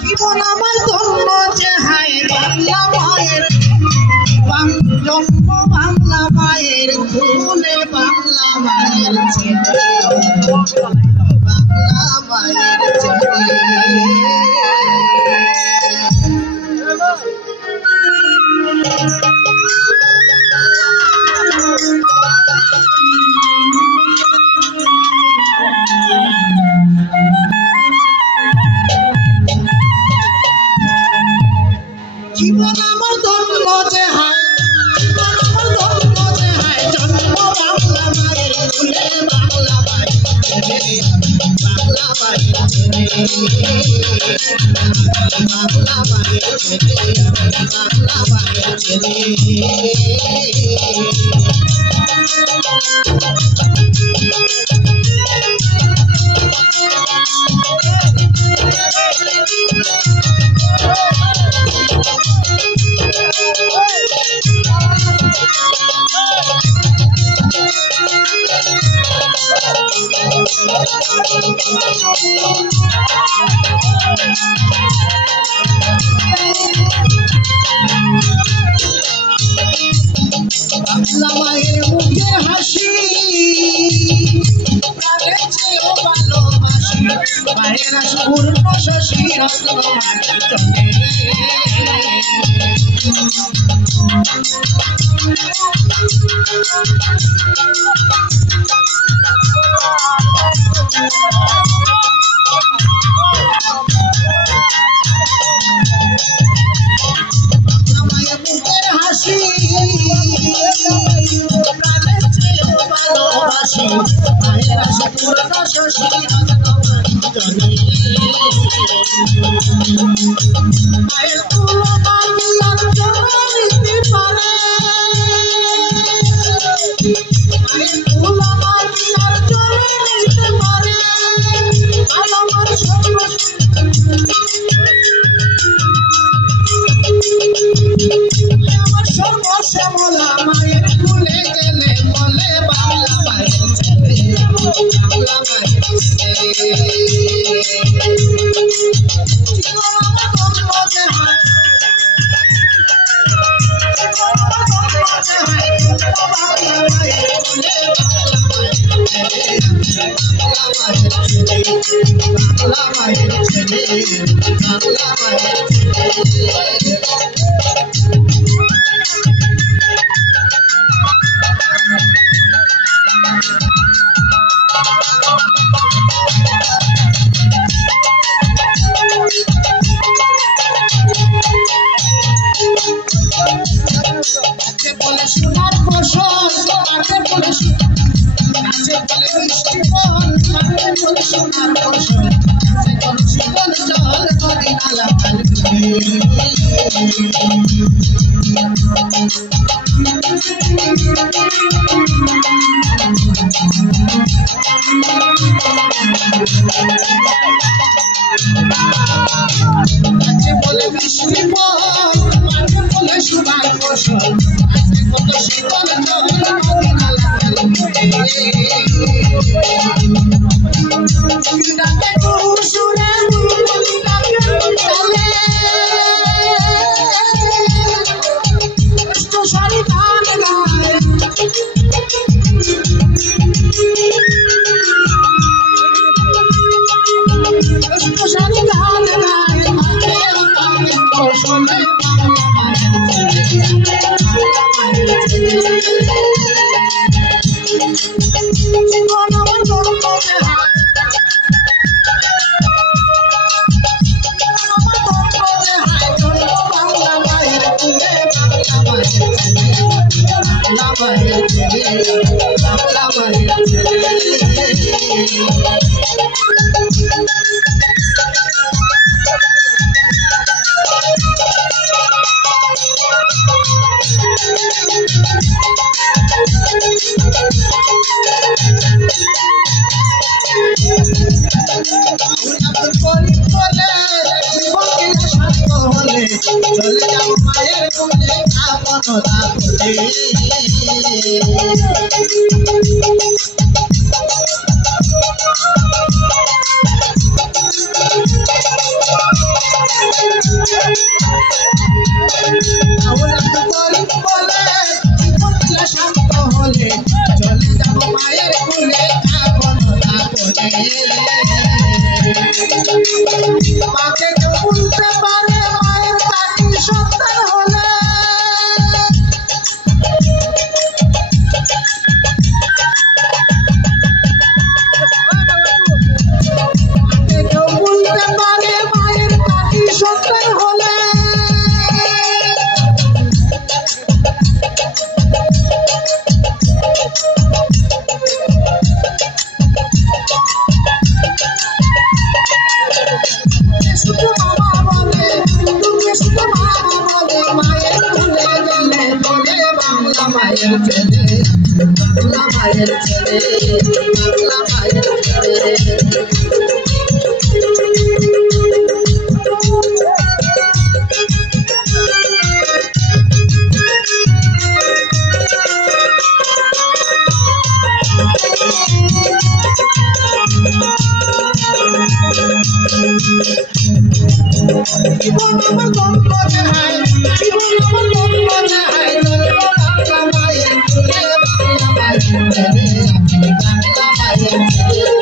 জীবন আমার ধন্য যে হায় বাংলা মায়ের জন্ম বাংলা মায়ের ফুলে বাংলা মায়ের ছেলে বাংলা মায়ের ছেলে জীবন আমার ধন্য যে হায় জীবন আমার ধন্য যে হায় জন্ম বাংলা মায়ের ফুলে বাংলা মায়ের ছেলে বাংলা মায়ের ছেলে বাংলা মায়ের ছেলে বাংলা মায়ের ছেলে বাংলা মায়ের মুখে হাসি প্রাণের চেয়েও ভালোবাসি মায়ের হাসি পূর্ণ শশী রত্ন মাটির চলে মায়ের মুখের হাসি প্রাণের চেয়েও ভালোবাসি মায়ের হাসি পূর্ণ শশী রত্ন মাটির চলে মায়ের তুলো বাংলার জন্য নিতে পারে মায়ের তুলো বাংলার জন্য নিতে পারে আমার সর্বশ্যামলা মায়ের ভুলে গেলে বলে বাংলা মায়ের ছেলে বাংলা মায়ের ছেলে বাংলা মায়ের ছেলে বাংলা মায়ের ছেলে বলে সোনার ফসল কাছে বলে কাছে বলে মিষ্টি ফল কাছে বলে সোনার ফসল কাছে বলে শীতল জল নদী নালা কাছে বলে মিষ্টি ফল কাছে বলে সোনার ফসল কাছে বলে শীতল জল নদী নালা ডাকে গরুর সুরে ডাকে চলে শাড়ি ধান গায় শাড়ি ধান গায় মায়ের মায়ের ফসলে বাংলা মায়ের জীবন আমার ধর্ম যে হায় আমার ধর্ম যে হায় জন্ম বাংলা মায়ের ফুলে বাংলা মায়ের ছেলে বাংলা মায়ের ছেলে বাংলা মায়ের ছেলে চলে যাও মায়ের কোলে আপনরা বলে মায়ের ছেলে বাংলা মায়ের ছেলে বাংলা মায়ের ছেলে জীবন আমার গল্প দেখায় জীবন আমার গল্প দেখায় বাংলা মায়ের ছেলে বাংলা মায়ের ছেলে বাংলা মায়ের ছেলে